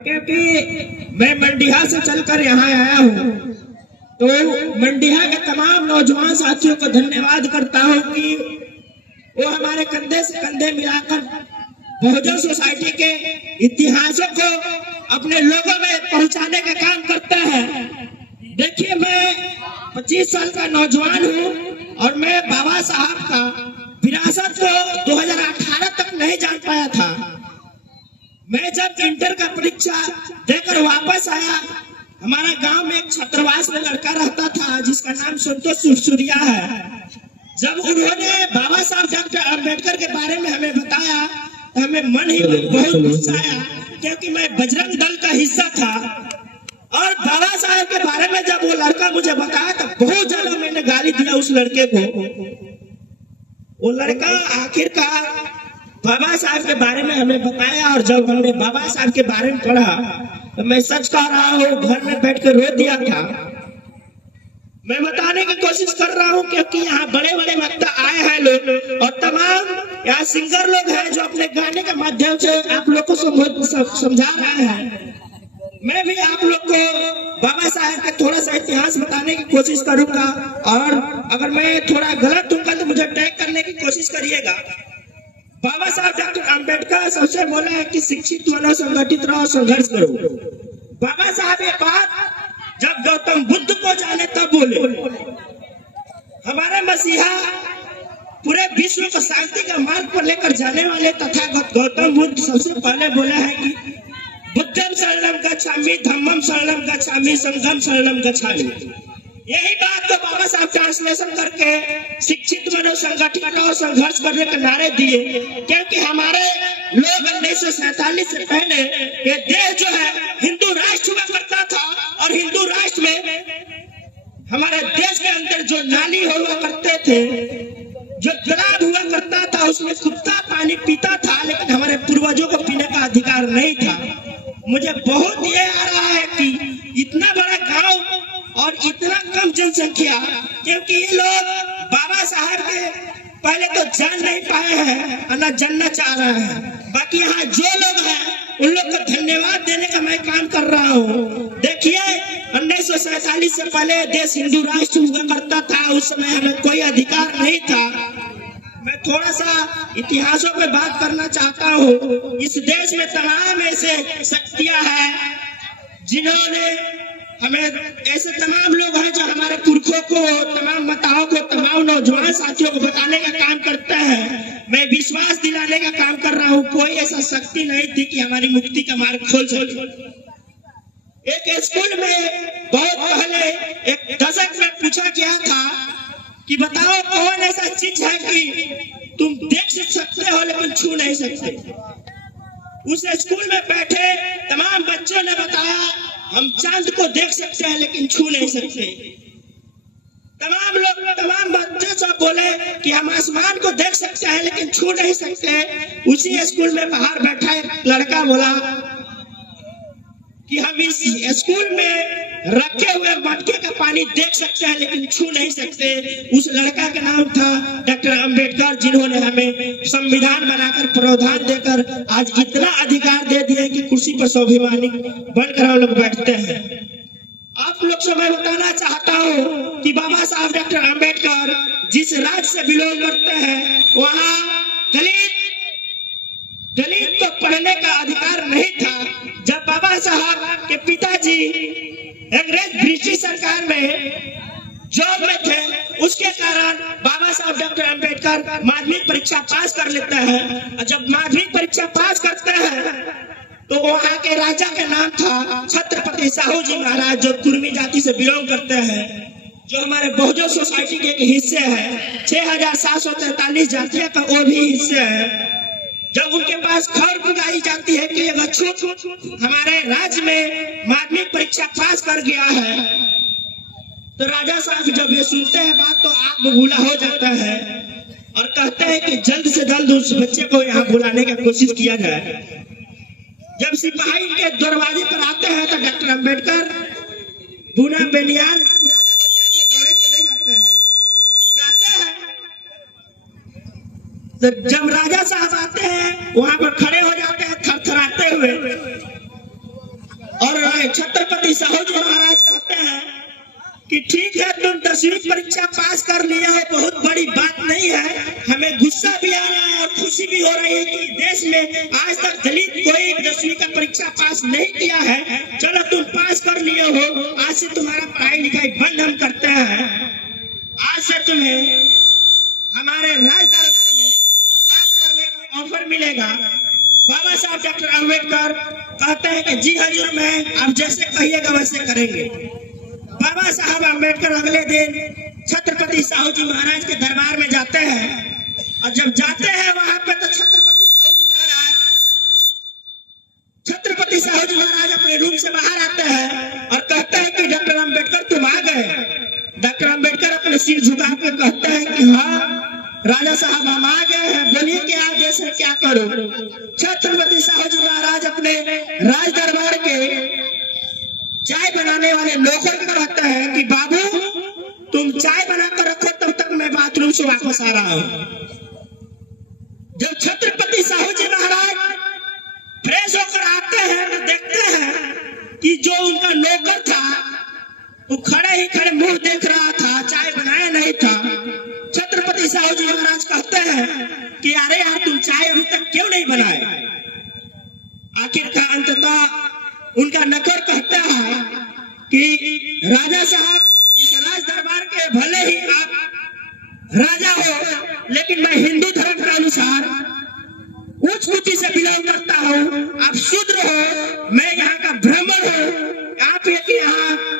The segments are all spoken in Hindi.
क्योंकि मैं मंडिहा से चलकर यहाँ आया हूँ, तो मंडिहा के तमाम नौजवान साथियों को धन्यवाद करता हूँ कि वो हमारे कंधे से कंधे मिलाकर बहुजन सोसाइटी के इतिहासों को अपने लोगों में पहुंचाने का काम करते हैं। देखिए, मैं 25 साल का नौजवान हूँ और मैं बाबा साहब का विरासत को 2018 तक नहीं जान पाया था। मैं जब इंटर का परीक्षा देकर वापस आया, हमारा गांव में एक छात्रावास में लड़का रहता था जिसका नाम संतोष सुरसुरिया है। जब उन्होंने बाबा साहब डॉक्टर अम्बेडकर के बारे में हमें बताया तो हमें मन ही बहुत गुस्सा आया, क्योंकि मैं बजरंग दल का हिस्सा था। और बाबा साहब के बारे में जब वो लड़का मुझे बताया तो बहुत ज्यादा मैंने गाली दिया उस लड़के को। वो लड़का आखिरकार बाबा साहब के बारे में हमें बताया, और जब हमने बाबा साहब के बारे में पढ़ा तो मैं सच कह रहा हूँ, घर में बैठ कर रो दिया था। मैं बताने की कोशिश कर रहा हूँ क्योंकि यहाँ बड़े बड़े वक्ता आए हैं लोग, और तमाम यहाँ सिंगर लोग हैं जो अपने गाने के माध्यम से आप लोग को समझा रहे हैं। मैं भी आप लोग को बाबा साहब का थोड़ा सा इतिहास बताने की कोशिश करूंगा, और अगर मैं थोड़ा गलत दूंगा तो मुझे टैग करने की कोशिश करिएगा। बाबा साहब डॉक्टर अम्बेडकर सबसे बोला है कि शिक्षित बनो, संगठित रहो, संघर्ष करो। बाबा साहब ये बात जब गौतम बुद्ध को जाने तब बोले। हमारे मसीहा पूरे विश्व को शांति का मार्ग पर लेकर जाने वाले तथागत गौतम बुद्ध सबसे पहले बोला है कि बुद्धम शरणम गच्छामि, धम्मम शरणम गच्छामि, संघम शरणम गच्छामि। यही बात को बाबा साहब ट्रांसलेशन करके शिक्षित बनो, संगठित रहो, संघर्ष करने के नारे दिए, क्योंकि हमारे लोग 1947 से पहले ये देश जो है हिंदू राष्ट्र हुआ करता था, और हिंदू राष्ट्र में हमारे देश के अंदर जो नाली हुआ करते थे, जो तालाब हुआ करता था, उसमें कुत्ता पानी पीता था, लेकिन हमारे पूर्वजों को पीने का अधिकार नहीं था। मुझे बहुत ये आ रहा है कि इतना बड़ा गांव और इतना कम जनसंख्या, क्योंकि ये लोग बाबा साहब के पहले तो जान नहीं पाए हैं और न जानना चाह रहे हैं। बाकी यहाँ जो लोग हैं उन लोग को धन्यवाद देने का मैं काम कर रहा हूँ। देखिए, 1947 से पहले देश हिंदू राष्ट्र हुआ करता था, उस समय हमें कोई अधिकार नहीं था। मैं थोड़ा सा इतिहासों पे बात करना चाहता हूँ। इस देश में तमाम ऐसे शक्तियां हैं जिन्होंने हमें, ऐसे तमाम लोग हैं जो हमारे पुरखों को, तमाम माताओं को, तमाम नौजवान साथियों को बताने का काम करते हैं। मैं विश्वास दिलाने का काम कर रहा हूँ। कोई ऐसा शक्ति नहीं थी कि हमारी मुक्ति का मार्ग खोल सके। एक स्कूल में बहुत पहले एक दशक में पूछा गया था कि बताओ कौन ऐसा चीज है कि तुम देख सकते हो लेकिन छू नहीं सकते। उस स्कूल में बैठे तमाम बच्चों ने बताया हम चांद को देख सकते हैं लेकिन छू नहीं सकते। तमाम लोग, तमाम बच्चे सब बोले कि हम आसमान को देख सकते हैं लेकिन छू नहीं सकते। उसी स्कूल में बाहर बैठा एक लड़का बोला कि हम इस स्कूल में रखे हुए मटके का पानी देख सकते हैं लेकिन छू नहीं सकते। उस लड़का का नाम था डॉक्टर अम्बेडकर, जिन्होंने हमें संविधान बनाकर, प्रावधान देकर आज इतना अधिकार दे दिए कि कुर्सी पर स्वाभिमानी बनकर हम लोग बैठते हैं। आप लोग से मैं बताना चाहता हूँ कि बाबा साहब डॉक्टर अम्बेडकर जिस राज्य से बिलोंग करते हैं, वहाँ दलित को पढ़ने का अधिकार नहीं था। जब बाबा साहब के पिताजी अंग्रेज ब्रिटिश सरकार में जॉब में थे, उसके कारण बाबा साहब डॉक्टर अम्बेडकर माध्यमिक परीक्षा पास कर लेते हैं। और जब माध्यमिक परीक्षा पास करते हैं तो वहाँ के राजा का नाम था छत्रपति साहू जी महाराज, जो कुर्मी जाति से बिलोंग करते हैं, जो हमारे बहुजन सोसाइटी के एक हिस्से है। 6743 जातियां का वो भी हिस्से है। जब उनके पास खबर पुगाई जाती है कि एक छूत हमारे राज्य में माध्यमिक परीक्षा पास कर गया है, तो राजा साहब जब ये सुनते हैं बात तो आग बबूला हो जाता है और कहते हैं कि जल्द से जल्द उस बच्चे को यहाँ बुलाने की कोशिश किया जाए। जब सिपाही के दरवाजे पर आते हैं तो डॉक्टर अम्बेडकर बुना बेनियान दौड़े चले जाते हैं। तो जब राजा साहब आते हैं वहां पर खड़े हो जाते हैं थरथराते हुए। और छत्रपति साहू जी महाराज कहते हैं कि ठीक है, तुम 10वीं परीक्षा पास कर लिया हो, बहुत बड़ी बात नहीं है। हमें गुस्सा भी आ रहा है और खुशी भी हो रही है कि देश में आज तक दलित कोई 10वीं का परीक्षा पास नहीं किया है। चलो तुम पास कर लिए हो, आज से तुम्हारा पढ़ाई लिखाई बंद हम करते हैं। आज से तुम्हें हमारे राज दरबार में काम करने का ऑफर मिलेगा। बाबा साहब डॉक्टर अम्बेडकर कहते हैं कि जी हजूर, मैं आप जैसे कहिएगा वैसे करेंगे। बाबा साहब अम्बेडकर अगले दिन छत्रपति साहू जी महाराज के दरबार में जाते हैं और जब जाते हैं वहां पे तो छत्रपति साहू जी महाराज अपने रूम से बाहर आते हैं और कहते हैं कि डॉक्टर अम्बेडकर तुम आ गए। डॉक्टर अम्बेडकर अपने सिर झुका के कहते हैं कि हाँ राजा साहब हम आ गए हैं, बोलिए क्या आदेश है, क्या करो। छत्रपति साहू जी महाराज अपने राज दरबार के चाय बनाने वाले नौकर को कहता है कि बाबू तुम चाय बनाकर रखो, तब तक मैं बाथरूम से वापस आ रहा हूं। जब छत्रपति साहू जी महाराज फ्रेश होकर आते हैं तो देखते हैं कि जो उनका नौकर था वो खड़े ही खड़े मुंह देख रहा था, चाय बनाया नहीं था। छत्रपति साहू जी महाराज कहते हैं कि अरे यार तुम चाय अभी तक क्यों नहीं बनाए। आखिरकार अंततः उनका नौकर कहता है कि राजा साहब इस राज दरबार के भले ही आप राजा हो, लेकिन मैं हिंदू धर्म के अनुसार उच्च कोटि से बिलोंग करता हूँ। आप शूद्र हो, मैं यहाँ का ब्राह्मण हूँ। आप यहाँ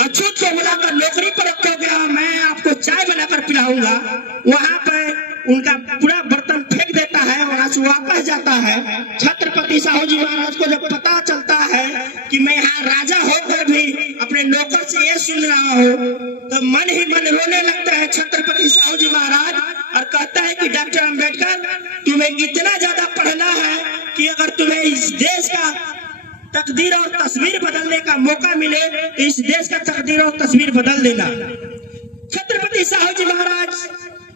अछूत को बुलाकर नौकरी पर रखोगे, मैं आपको चाय बनाकर पिलाऊंगा। वहां पर उनका पूरा बर्तन फेंक देता है, वहां से वापस जाता है। छत्रपति साहू जी महाराज को जब पता चलता है कि मैं यहाँ राजा होकर भी अपने नौकर से ये सुन रहा हूँ तो मन ही मन रोने लगता है छत्रपति साहू जी महाराज और कहता है कि डॉक्टर अम्बेडकर तुम्हें इतना ज्यादा पढ़ना है कि अगर तुम्हें इस देश का तकदीर और तस्वीर बदलने का मौका मिले तो इस देश का तकदीर और तस्वीर बदल देना। छत्रपति साहू जी महाराज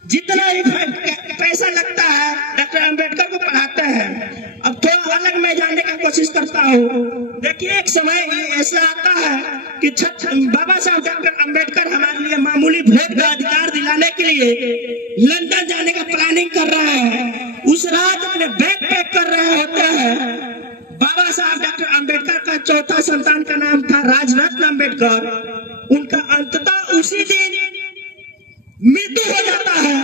जितना ही पैसा लगता है डॉक्टर अम्बेडकर को पढ़ाते हैं। अब थोड़ा अलग मैं जानने का कोशिश करता हूँ। देखिए एक समय ऐसा आता है कि बाबा साहब डॉक्टर अम्बेडकर हमारे लिए मामूली वोट का अधिकार दिलाने के लिए लंदन जाने का प्लानिंग कर रहे हैं। उस रात अपने बैग पैक कर रहे होते हैं। बाबा साहब डॉक्टर अम्बेडकर का चौथा संतान का नाम था राजरत्न अम्बेडकर। उनका अंततः उसी दिन मृत्यु हो जाता है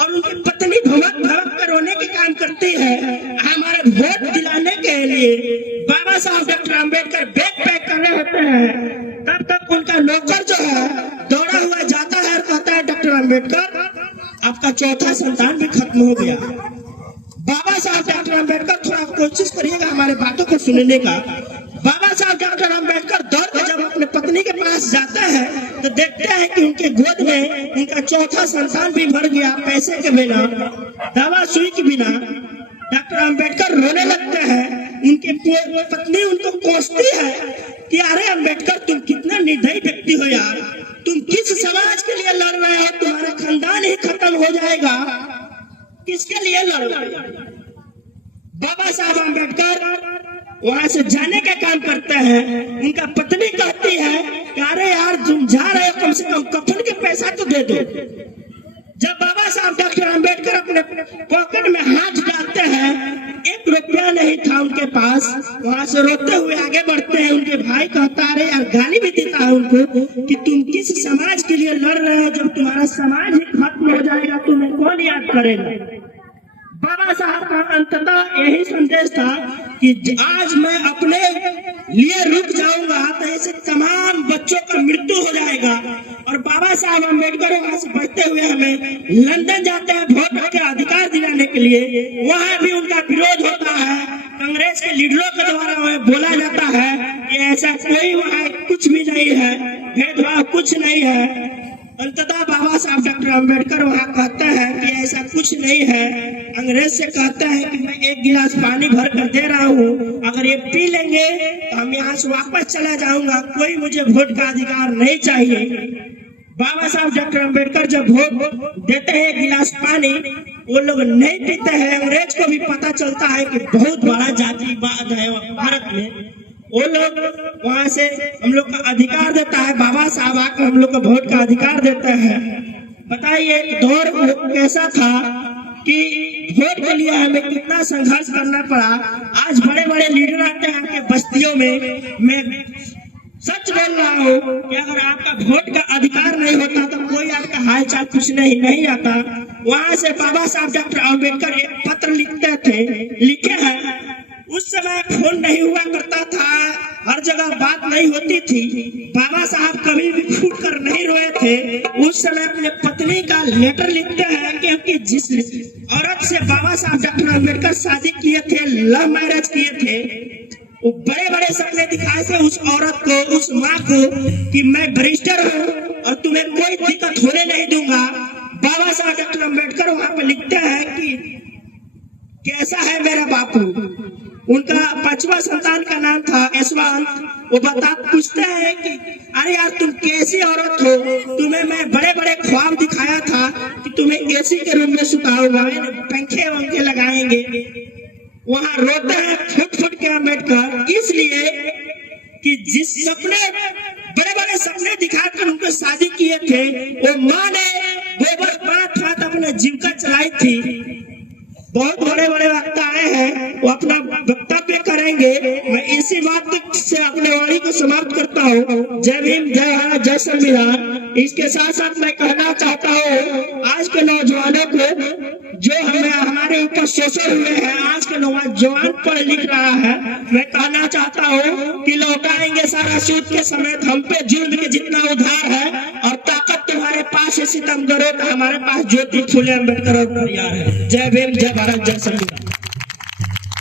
और उनकी पत्नी भवक भवक कर रोने के काम करती है। हमारे वोट दिलाने के लिए बाबा साहब डॉक्टर अम्बेडकर बैग पैक कर रहे होते हैं, तब तक उनका नौकर जो है दौड़ा हुआ जाता है और कहता है डॉक्टर अम्बेडकर आपका चौथा संतान भी खत्म हो गया। बाबा साहब डॉक्टर अम्बेडकर थोड़ा कोशिश करिएगा हमारे बातों को सुनने का। बाबा साहब डॉक्टर अम्बेडकर दौड़ कर जब अपने पत्नी के पास जाते हैं तो देखते हैं कि उनके गोद में उनका चौथा संतान भी मर गया, पैसे के बिना, दवा सुई के बिना। डॉक्टर अम्बेडकर रोने लगते हैं। उनकी पत्नी उनको कोसती है कि अरे अम्बेडकर तुम कितना निर्दयी व्यक्ति हो यार, तुम किस समाज के लिए लड़ रहे हो, तुम्हारा खानदान ही खत्म हो जाएगा, किसके लिए लड़ रहे हो। बाबा साहब अम्बेडकर वहां से जाने का काम करते हैं। उनका पत्नी कहती है कि अरे यार तुम जा रहे हो, कम से कम कफन के पैसा तो दे दो। जब बाबा साहब डॉक्टर अम्बेडकर अपने पॉकेट में हाथ डालते हैं, 1 रुपया नहीं था उनके पास। वहां से रोते हुए आगे बढ़ते हैं। उनके भाई कहता है यार, गाली भी देता है उनको कि तुम किस समाज के लिए लड़ रहे हो, जब तुम्हारा समाज ही खत्म हो जाएगा तुम्हें कौन याद करेगा। बाबा साहब का अंततः यही संदेश था कि आज मैं अपने लिए रुक जाऊंगा तो ऐसे तमाम बच्चों का मृत्यु हो जाएगा। और बाबा साहब अम्बेडकर वहां से बचते हुए हमें लंदन जाते हैं वोट के अधिकार दिलाने के लिए। वहां भी उनका विरोध होता है, कांग्रेस के लीडरों के द्वारा बोला जाता है कि ऐसा कोई वहां कुछ भी नहीं है, भेदभाव कुछ नहीं है। अंततः बाबा साहब डॉक्टर अम्बेडकर वहां कहते हैं कि ऐसा कुछ नहीं है। अंग्रेज से कहते हैं कि मैं 1 गिलास पानी भर कर दे रहा हूँ, अगर ये पी लेंगे तो हम यहाँ से वापस चला जाऊंगा, कोई मुझे वोट का अधिकार नहीं चाहिए। बाबा साहब डॉक्टर अम्बेडकर जब वोट देते हैं 1 गिलास पानी, वो लोग नहीं पीते हैं। अंग्रेज को भी पता चलता है कि बहुत बड़ा जातिवाद है भारत में, वो लोग वहां से हम लोग का अधिकार देता है, बाबा साहब आकर हम लोग का वोट का अधिकार देते हैं। बताइए दौर कैसा था कि वोट के लिए हमें कितना संघर्ष करना पड़ा। आज बड़े बड़े लीडर आते हैं आपके बस्तियों में। मैं सच बोल रहा हूँ कि अगर आपका वोट का अधिकार नहीं होता तो कोई आपका हालचाल पूछने ही नहीं आता। वहां से बाबा साहब डॉक्टर अम्बेडकर एक पत्र लिखे हैं। उस समय फोन नहीं हुआ करता था, हर जगह बात नहीं होती थी। बाबा साहब कभी भी फूट कर नहीं रोए थे। उस समय अपने पत्नी का लेटर लिखते हैं कि जिस औरत से बाबा साहब डॉक्टर अम्बेडकर शादी किए थे, लव मैरिज किए थे, वो बड़े बड़े सपने दिखाए थे उस औरत को, उस माँ को कि मैं बैरिस्टर हूँ और तुम्हें कोई दिक्कत होने नहीं दूंगा। बाबा साहब डॉक्टर अम्बेडकर वहां पे लिखते हैं कि कैसा है मेरा बापू। उनका 5वां संतान का नाम था यशवंत। वो पूछते हैं कि अरे यार तुम कैसी औरत हो, तुम्हें मैं बड़े बड़े ख्वाब दिखाया था कि तुम्हें एसी के रूम में सुताऊंगा, पंखे वंखे लगाएंगे। वहां रोते हैं फुट फुट के अम्बेडकर, इसलिए कि जिस सपने बड़े बड़े सपने दिखाकर उनको शादी किए थे, वो माँ ने गोबर पात अपने जीविका चलाई थी। बहुत बड़े बड़े वक्ता आए हैं, वो अपना वक्तव्य करेंगे। मैं इसी बात से अपने वाणी को समाप्त करता हूँ। जय भीम, जय भारत, जय संविधान। इसके साथ साथ मैं कहना चाहता हूँ आज के नौजवानों को जो हमारे ऊपर शोषण हुए हैं, आज के नौजवान पढ़ लिख रहा है, मैं कहना चाहता हूँ कि लौटाएंगे सारा सूद के समेत हम पे जुल्म के जितना उधार है। और ताकत तुम्हारे पास है सितमगरों का, हमारे पास ज्योति फूले अम्बेडकर और तैयार है। जय भीम, जय भारत, जय संविधान।